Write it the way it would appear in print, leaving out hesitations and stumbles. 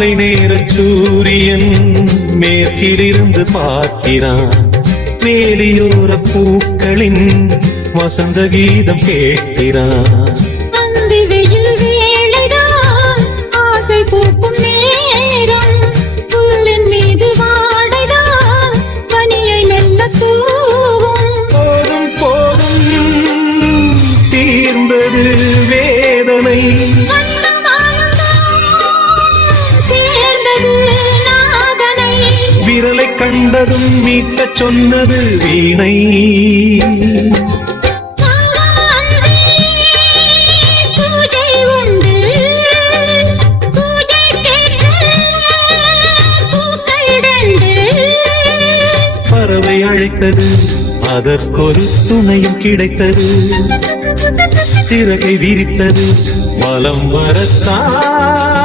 மாலை நேர சூரியன் மேற்கிலிருந்து பார்க்கிறான். வேலியோர பூக்களின் வசந்த கீதம் கேட்கிறான். அந்தி வெயில் வேளைதான் ஆசை பூக்கும் நேரம். புல்லின் மீது வாடைதான் பனியை மெல்ல தூவும். போதும் போதும் தீர்ந்தது வேதனை. விரலை கண்டதும் மீட்டச் சொன்னது வீணை. பறவை அழைத்தது, அதற்கொரு துணையும் கிடைத்தது. சிறகை விரித்தது, வலம் வரத்தான்.